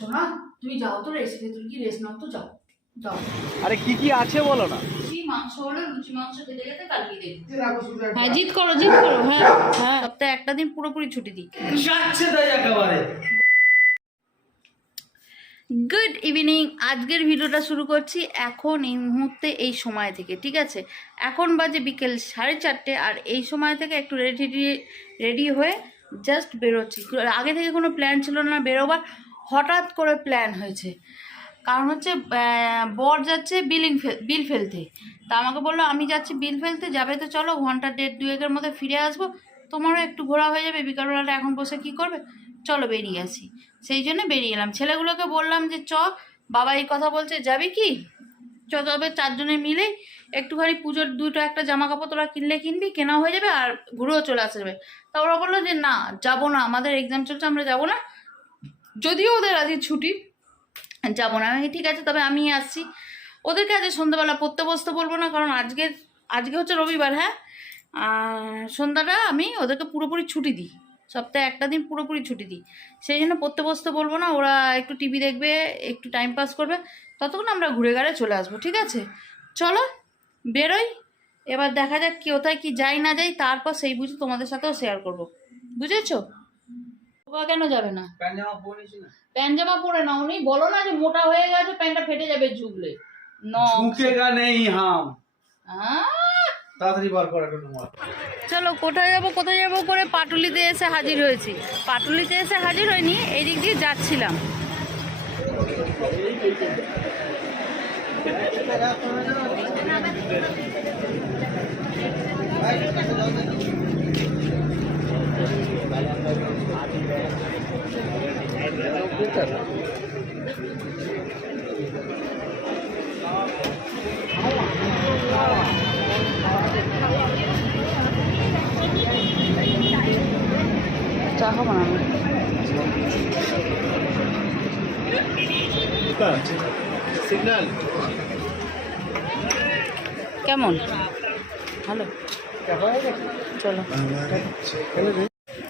সোনা তুমি যাও তো রেস্ট নে, তুমি কি রেস্ট নাও তো, যাও যাও। আরে কি কি আছে বলো না। লুচি মাংস হলো, লুচি মাংস খেতে খেতে কালকে দেখবো। হ্যাঁ জিত করো জিত করো। হ্যাঁ হ্যাঁ, সপ্তাহে একটা দিন পুরোপুরি ছুটি দিই। যাচ্ছে তাই একেবারে। Good evening. আজকের ভিডিওটা শুরু করছি এখন এই মুহূর্তে এই সময় থেকে, ঠিক আছে? এখন বাজে বিকেল 4:30, আর এই সময় থেকে একটু রেডি হয়ে জাস্ট বেরোচ্ছি। আগে থেকে কোনো প্ল্যান ছিল না বেরোবার, হঠাৎ করে প্ল্যান হয়েছে। কারণ হচ্ছে বর যাচ্ছে বিল ফেলতে, তা আমাকে বললো আমি যাচ্ছি বিল ফেলতে, যাবে তো চলো, ঘন্টা 1.5-2 মধ্যে ফিরে আসবো, তোমারও একটু ঘোরা হয়ে যাবে, বিকালবেলাটা এখন বসে কি করবে, চলো বেরিয়ে আসি। সেই জন্য বেরিয়ে এলাম। ছেলেগুলোকে বললাম যে বাবা এই কথা বলছে, যাবি কি? তবে 4 জনে মিলেই একটুখানি পুজোর 2-1 জামা কাপড় তোরা কিনলে কিনবি, কেনা হয়ে যাবে আর ঘুরেও চলে আসা যাবে। তা ওরা বললো যে না যাবো না, আমাদের এক্সাম চলছে, আমরা যাবো না, যদিও ওদের আজকে ছুটি, যাবো না। আমি ঠিক আছে তবে আমি আসছি। ওদেরকে আজকে সন্ধ্যাবেলা পড়তে বসতে বলবো না, কারণ আজকে হচ্ছে রবিবার। হ্যাঁ, সন্ধ্যাটা আমি ওদেরকে পুরোপুরি ছুটি দিই, সপ্তাহে একটা দিন পুরোপুরি ছুটি দিই, সেই জন্য পড়তে বসতে বলবো না। ওরা একটু টিভি দেখবে, একটু টাইম পাস করবে, ততক্ষণ আমরা ঘুরে ঘাড়ে চলে আসবো, ঠিক আছে? চলো বেরোই, এবার দেখা যাক কোথায় কি যাই না যাই, তারপর সেই বুঝে তোমাদের সাথেও শেয়ার করবো, বুঝেছো? ওরা কেন যাবে না? প্যান্ট জামা পরে নাও, নি বলো না যে মোটা হয়ে গেছে, প্যান্টটা ফেটে যাবে ঝুঁকলে। ঝুঁকেগা নেই হাম। তাড়াতাড়ি বার করে তোমার। চলো কোথায় যাবো করে পাটুলিতে এসে হাজির হয়েছি। পাটুলিতে এসে হাজির হয়নি, এই দিক দিয়ে যাচ্ছিলাম। চা খাবো না আমি। সিগন্যাল কেমন? ভালো, চলো।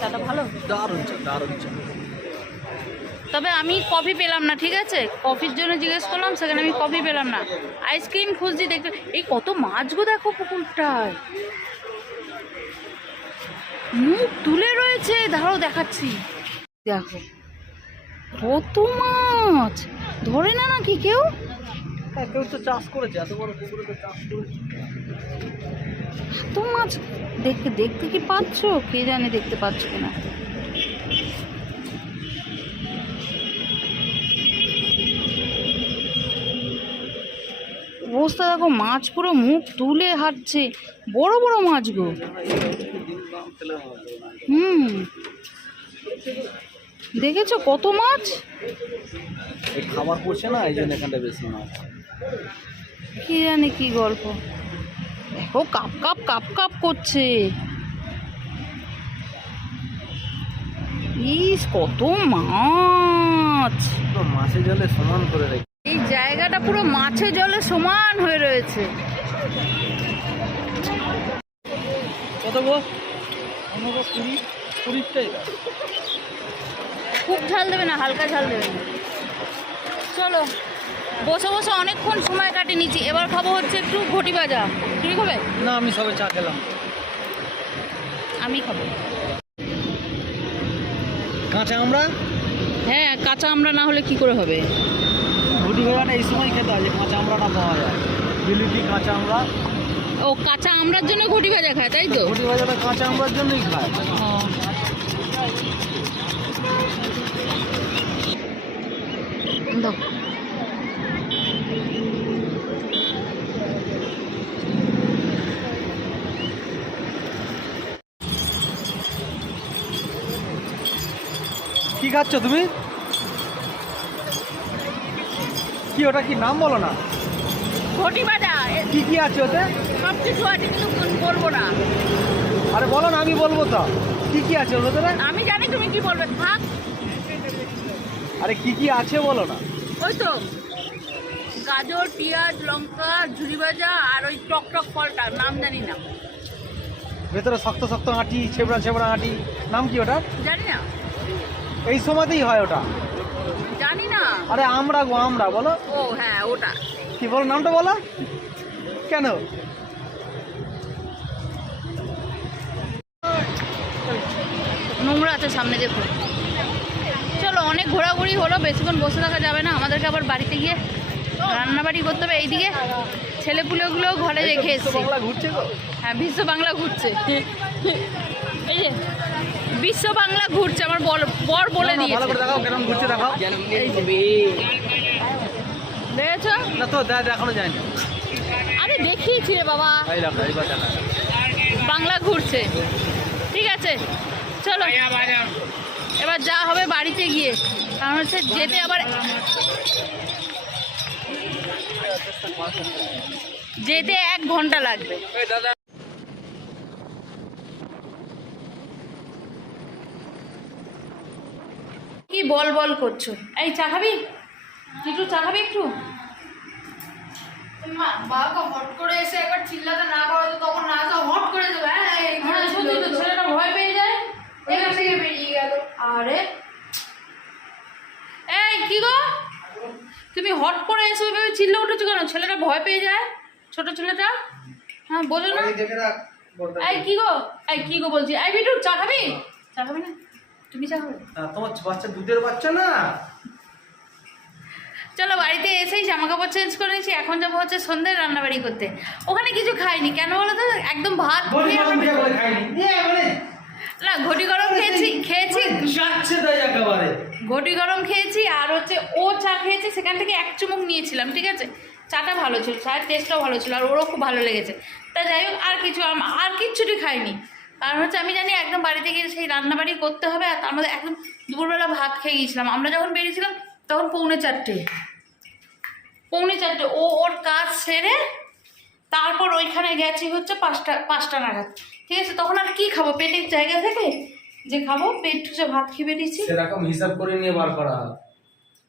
চাটা ভালো, দারুণ দারুণ। তবে আমি কফি পেলাম না, ঠিক আছে? কফির জন্য জিজ্ঞেস করলাম, সেখানে আমি কফি পেলাম না। আইসক্রিম খুঁজছি, দেখতে এই কত মাছ গো, দেখো পুকুরটায় মুখ তুলে রয়েছে, দাঁড়াও দেখাচ্ছি, দেখো কত মাছ। ধরে না নাকি কেউ? কেউ তো চাষ করেছে, এত বড় পুকুরে তো চাষ করেছে। এত মাছ দেখতে কি পাচ্ছ? কে জানে দেখতে পাচ্ছ কিনা। অবস্থা দেখো, মাছ পুরো মুখ তুলে হাঁটছে, বড় বড় মাছ গো। দেখেছো কত মাছ? এই খাবার পড়ছে না, এই জন্য এখানটা বেশি মাছ। কি জানি কি গল্প, দেখো কাপ কাপ কাপ কাপ করছে। ইস কত মাছ, মাছে জলে সমান করে রেখে। এই জায়গাটা পুরো মাছে জলে সমান হয়ে রয়েছে। কত গো? 20-20টাই। খুব ঝাল দেবে না, হালকা ঝাল দেবে না। চলো বসে বসে অনেকক্ষণ সময় কাটিয়ে নিচ্ছি, এবার খাবো হচ্ছে একটু ঘটি ভাজা। তুমি খাবে? না আমি সবে চা খেলাম। আমি খাবো কাঁচা আমরা। হ্যাঁ, কাঁচা আমরা না হলে কি করে হবে? ঘুটি ঘোড়াটা এই সময় খেতে হয়, যে কাঁচা আমড়াটা পাওয়া যায়। বিলিতি কাঁচা আমরা। ও কাঁচা আমড়ার জন্য ঘটি ভাজা খায়, তাই তো? ঘুটি ভাজাটা কাঁচা আমড়ার জন্যই খায়। দাও। কি খাচ্ছ তুমি? কি ওটা কি নাম বলো না? ঘটি ভাজা। কি কি আছে ওতে? সব কিছু আছে কিন্তু বলবো না। আরে বলো না, আমি বলবো তো। কি কি আছে ওর ভেতরে? আমি জানি তুমি কি বলবে, থাক। আরে কি কি আছে বলো না। ওই তো গাজর, পেঁয়াজ, লঙ্কা, ঝুরি ভাজা, আর ওই টক টক ফলটা নাম জানি না। ভেতরে শক্ত শক্ত আঁটি, ছেবড়া ছেবড়া আঁটি, নাম কি ওটা? জানি না। এই সময়তেই হয় ওটা। জানি না, আরে আমরা গো, আমরা বলো। ও হ্যাঁ ওটা। কি বলো, নামটা বলো। কেন? নোংরা আছে সামনে, দেখো। চলো, অনেক ঘোরাঘুরি হলো, বেশিক্ষণ বসে থাকা যাবে না, আমাদেরকে আবার বাড়িতে গিয়ে রান্নাবাড়ি করতে হবে। এইদিকে ছেলেপুলেগুলোও ঘরে রেখে এসেছি। বাংলা ঘুরছে গো। হ্যাঁ, বিশ্ব বাংলা ঘুরছে। এই যে বিশ্ব বাংলা ঘুরছে, আমার বর বলে ভালো দিয়েছে। করে দেখাও কেমন ঘুরছে, দেখাও। দেখেছো? না তো দেখানো যায় না। আরে দেখিয়েছি রে বাবা, এই দেখো, এইবার দেখা। বাংলা ঘুরছে। ঠিক আছে, চলো এবার যা হবে বাড়িতে গিয়ে, কারণ হচ্ছে যেতে আবার যেতে 1 ঘন্টা লাগবে। কি বল বল করছো? এই চা খাবি? একটু চা খাবি একটু? বাবা হট করে এসে একবার চিল্লাতে না করো তো তখন না তো হট করে দেবে। হ্যাঁ, সত্যি তো, ছেলেটা ভয় পেয়ে যায়। এখান থেকে বেরিয়ে গেল। আরে এই কি গো, তুমি হট করে এসে ওইভাবে চিল্লে উঠেছো কেন? ছেলেটা ভয় পেয়ে যায়, ছোট ছেলেটা। হ্যাঁ, বোঝো না? এই কি গো, এই কি গো বলছি। এই বিটু, চা খাবি? চা খাবি না? তুমি চা খাবে? তোমার বাচ্চা দুধের বাচ্চা না। চলো, বাড়িতে এসেই জামা কাপড় চেঞ্জ করে নিয়েছি, এখন যাবো হচ্ছে সন্ধ্যে রান্নাবাড়ি করতে। ওখানে কিছু খাইনি, কেন বলো তো? একদম ভাত খেয়ে না, ঘটি গরম খেয়েছি ঘটি গরম খেয়েছি, আর হচ্ছে ও চা খেয়েছে, সেখান থেকে 1 চুমুক নিয়েছিলাম। ঠিক আছে, চাটা ভালো ছিল, চায়ের টেস্টটাও ভালো ছিল, আর ওরও খুব ভালো লেগেছে। তা যাই হোক, আর কিচ্ছুটি খাইনি, কারণ হচ্ছে আমি জানি একদম বাড়িতে গিয়ে সেই রান্নাবাড়ি করতে হবে। আর তার মধ্যে একদম দুপুরবেলা ভাত খেয়ে গিয়েছিলাম। আমরা যখন বেরিয়েছিলাম তখন 4:45 ও ওর কাজ সেরে তারপর ওইখানে গেছি হচ্ছে 5টা নাগাদ। ঠিক আছে, তখন আর কি খাবো, পেটের জায়গা থেকে যে খাবো, পেট ঠুসে ভাত খেয়ে বেরিয়েছি, সেরকম হিসাব করে নিয়ে বার করা,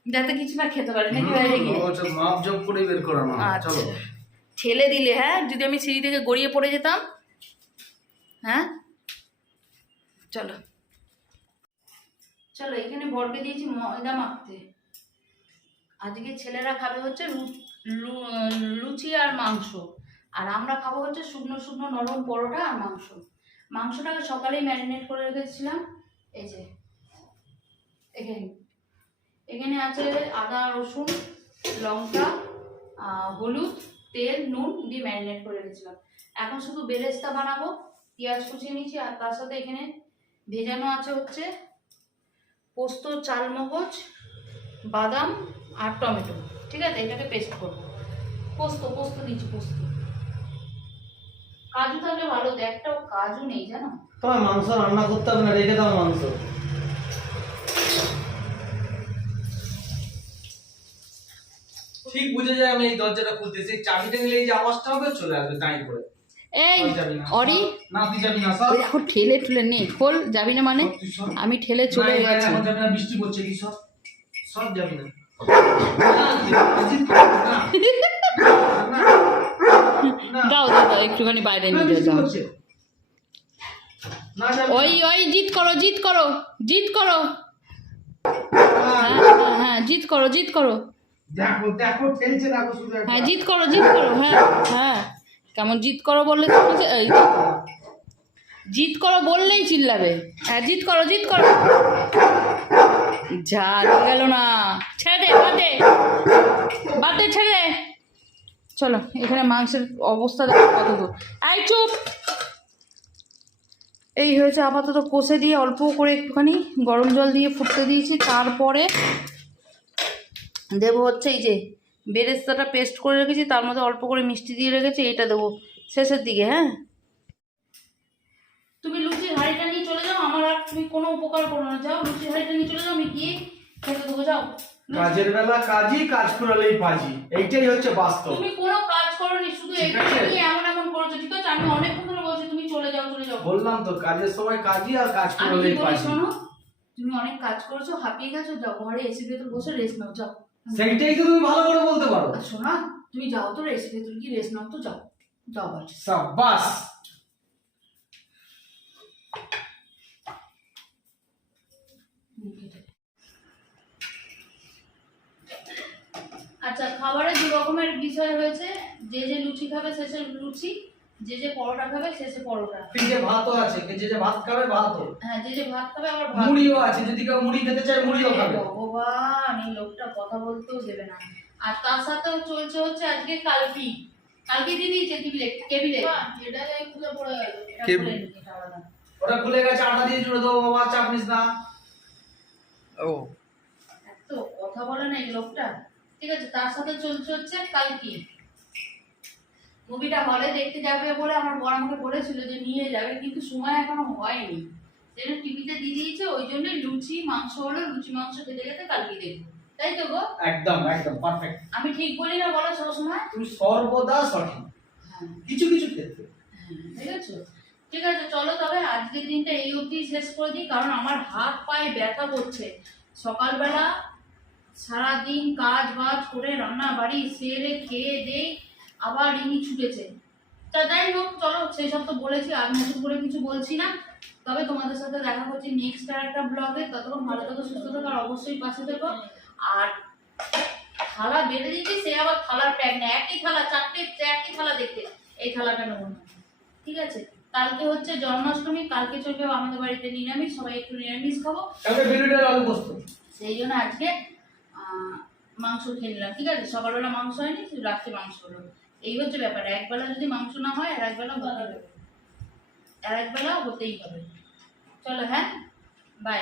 যাতে কিছু না খেতে পারে নাকি বাইরে গিয়ে। মাপ যোগ করে বের করা না। চলো, ঠেলে দিলে, হ্যাঁ, যদি আমি সিঁড়ি থেকে গড়িয়ে পড়ে যেতাম। হ্যাঁ, চলো চলো, এখানে বরকে দিয়েছি ময়দা মাখতে। আজকে ছেলেরা খাবে হচ্ছে লুচি আর মাংস, আর আমরা খাবো হচ্ছে শুকনো শুকনো নরম পরোটা আর মাংস। মাংসটাকে সকালেই ম্যারিনেট করে রেখেছিলাম। এই যে এখানে আছে আদা রসুন লঙ্কা হলুদ তেল নুন দিয়ে ম্যারিনেট করে রেখেছিলাম। এখন শুধু বেরেস্তা বানাবো, পেঁয়াজ কুচিয়ে নিয়েছি, আর তার সাথে এখানে ভেজানো আছে হচ্ছে পোস্ত, চালমগজ, বাদাম আর টমেটো। ঠিক আছে, এটাকে পেস্ট করবো। পোস্ত দিচ্ছি, পোস্ত। কাজু থাকলে ভালো, তো একটাও কাজু নেই জানো। তোমার মাংস রান্না করতে হবে না, রেখে দাও মাংস। ঠিক বুঝে যায় আমি এই দরজাটা খুলতেছি, চাবিটা নিলে এই যে আওয়াজটা হবে চলে আসবে তাই করে। এই অরি, না তুই যাবি না, সব এখন ঠেলে ঠুলে নেই, খোল। যাবি না মানে? আমি ঠেলে চলে গেছি। এখন যাবি না, বৃষ্টি পড়ছে কি, সব যাবি না। দাও একটুখানি বাইরে নিয়ে যাও। ওই জিত করো। হ্যাঁ, জিত করো। দেখো ঠেলছে, দেখো শুধু। হ্যাঁ, জিত করো। হ্যাঁ, কেমন জিত করো বললে এই জিত করো বললেই চিল্লাবে। হ্যাঁ, জিত করো। যা গেল না, ছেড়ে দে, বাদে ছেড়ে দে। চলো, এখানে মাংসের অবস্থা দেখো কত দূর। এই চুপ। এই হয়েছে, আপাতত কষে দিয়ে অল্প করে একটুখানি গরম জল দিয়ে ফুটতে দিয়েছি। তারপরে দেবো হচ্ছে এই যে বেরেস্তাটা পেস্ট করে রেখেছি, তার মধ্যে অল্প করে মিষ্টি দিয়ে রেখেছি, এইটা দেবো শেষের দিকে। হ্যাঁ, তুমি লুচির হাঁড়িটা নিয়ে চলে যাও, আমার আর তুমি কোনো উপকার করো না। যাও, লুচির হাঁড়িটা নিয়ে চলে যাও, আমি গিয়ে খেতে দেবো। যাও, কাজের বেলা কাজই, কাজ করালেই পাজি, এইটাই হচ্ছে বাস্তব। তুমি কোনো কাজ করোনি, শুধু এইটা নিয়ে এমন করেছো। ঠিক আছে, আমি অনেকক্ষণ ধরে বলছি তুমি চলে যাও। বললাম তো, কাজের সময় কাজই, আর কাজ করালেই পাজি। শোনো, তুমি অনেক কাজ করেছো, হাঁপিয়ে গেছো, যাও ঘরে এসির ভেতর বসে রেস্ট নাও। যাও, সেইটাই তো তুমি ভালো করে বলতে পারো। শোনা, তুমি যাও তো, এসির ভেতর গিয়ে রেস্ট নাও তো, যাও বাড়ি। সাবাস। আচ্ছা, খাবারে দু রকমের বিষয় হয়েছে, যে যে লুচি খাবে সে সে লুচি, যে যে পরোটা খাবে সে সে পরোটা। ফ্রিজে ভাতও আছে, যে যে ভাত খাবে ভাতও। হ্যাঁ, যে যে ভাত খাবে আবার ভাত। মুড়িও আছে, যদি কেউ মুড়ি খেতে চায় মুড়িও খাবে। ভগবান, এই লোকটা কথা বলতেও দেবে না। আর তার সাথেও চলছে হচ্ছে আজকে কালকি দিয়ে দিয়েছে টেবিলে। এটা খুলে পড়ে গেল। ওটা খুলে গেছে, আটা দিয়ে জুড়ে দেবো বাবা, চাপ নিস না। ও এত কথা বলে না এই লোকটা। ঠিক আছে, তার সাথে চলছে হচ্ছে কালকি। মুভিটা হলে দেখতে যাবে বলে আমার বড় আমাকে বলেছিল যে নিয়ে যাবে, কিন্তু সময় এখনো হয়নি। সেই জন্য টিভিতে দিয়ে দিয়েছে, ওই জন্য লুচি মাংস হলো, লুচি মাংস খেতে খেতে কালকে দেখবো। তাই তো গো? একদম একদম পারফেক্ট। আমি ঠিক বলি না বলো সবসময়? তুমি সর্বদা সঠিক, হ্যাঁ কিছু কিছু ক্ষেত্রে। ঠিক আছে, ঠিক আছে, চলো তবে আজকের দিনটা এই অবধি শেষ করে দিই, কারণ আমার হাত পায়ে ব্যথা করছে। সকালবেলা সারাদিন কাজ বাজ করে রান্না বাড়ি সেরে খেয়ে দেই, আবার ইনি ছুটেছে। তা যাই হোক, চলো সেসব তো বলেছি, আর নতুন করে কিছু বলছি না। তবে তোমাদের সাথে দেখা করছি নেক্সট আর একটা ব্লগে। ততক্ষণ ভালো থেকো, সুস্থ থেকো, আর অবশ্যই পাশে থেকো। আর থালা বেড়ে দিচ্ছি, সে আবার থালার প্যাক নেয়, একই থালা একই থালা দেখতে, এই থালাটা নেবো না। ঠিক আছে, কালকে হচ্ছে জন্মাষ্টমী, কালকে চলবে আমাদের বাড়িতে নিরামিষ, সবাই একটু নিরামিষ খাবো। কালকে বিরুটের আলু পোস্ত, সেই জন্য আজকে মাংস খেয়ে নিলাম। ঠিক আছে, সকালবেলা মাংস হয়নি, রাত্রে মাংস হলো। এই হচ্ছে ব্যাপার, একবেলা যদি মাংস না হয় আর একবেলা হতে হবে, আর একবেলা হতেই হবে। চলো, হ্যাঁ, বাই।